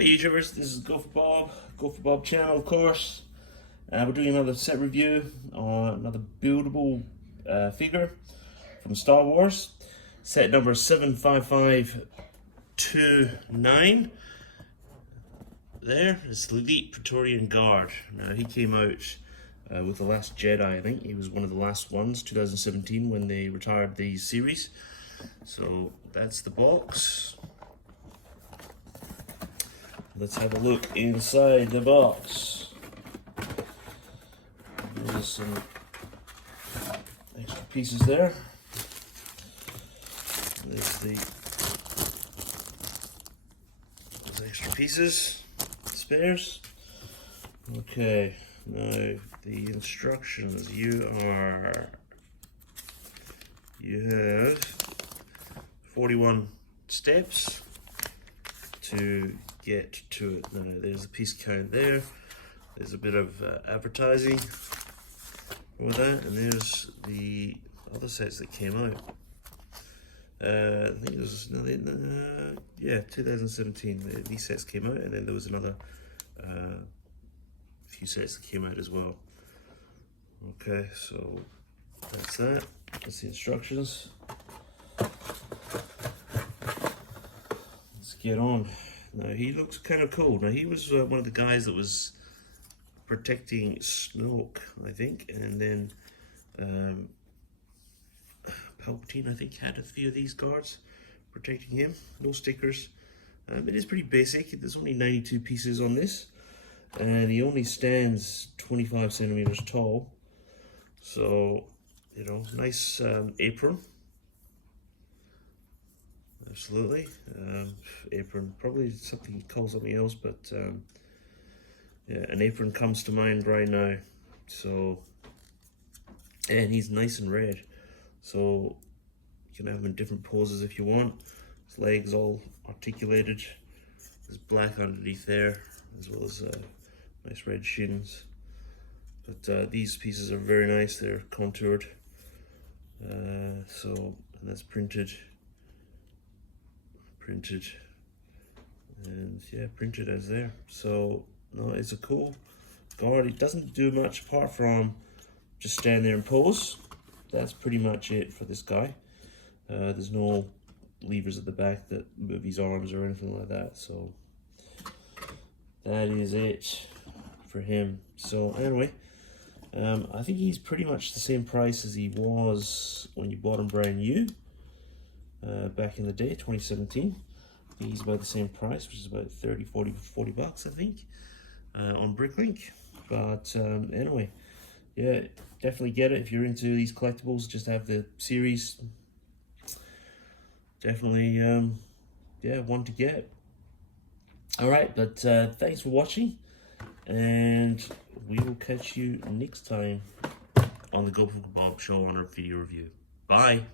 Hey YouTubers, this is Go for Bob channel, of course. We're doing another set review on another buildable figure from Star Wars. Set number 75529. There, it's the Elite Praetorian Guard. Now he came out with The Last Jedi, I think. He was one of the last ones, 2017, when they retired the series. So that's the box. Let's have a look inside the box. There's some extra pieces there. There's those extra pieces, spares. Okay, now the instructions. You have 41 steps to get to it. Now there's a piece count there. There's a bit of advertising for that, and there's the other sets that came out. I think it was 2017. These sets came out, and then there was another few sets that came out as well. Okay, so that's that. That's the instructions. Let's get on. Now he looks kind of cool. Now he was one of the guys that was protecting Snoke, I think, and then Palpatine, I think, had a few of these guards protecting him. No stickers. It is pretty basic. There's only 92 pieces on this, and he only stands 25 centimeters tall. So, you know, nice apron. Absolutely. Apron, probably something you call something else, but yeah, an apron comes to mind right now. So, and he's nice and red, so you can have him in different poses if you want. His legs all articulated. There's black underneath there, as well as nice red shins. But these pieces are very nice. They're contoured. So, and that's printed, and yeah, printed as there. So no, it's a cool guard. It doesn't do much apart from just stand there and pose. That's pretty much it for this guy. There's no levers at the back that move his arms or anything like that. So that is it for him. So anyway, I think he's pretty much the same price as he was when you bought him brand new. Back in the day, 2017. He's about the same price, which is about 40 bucks, I think, on Bricklink. But anyway, yeah, definitely get it if you're into these collectibles. Just have the series. Definitely, yeah, one to get. All right, but thanks for watching, and we will catch you next time on the Go for Bob Show on our video review. Bye.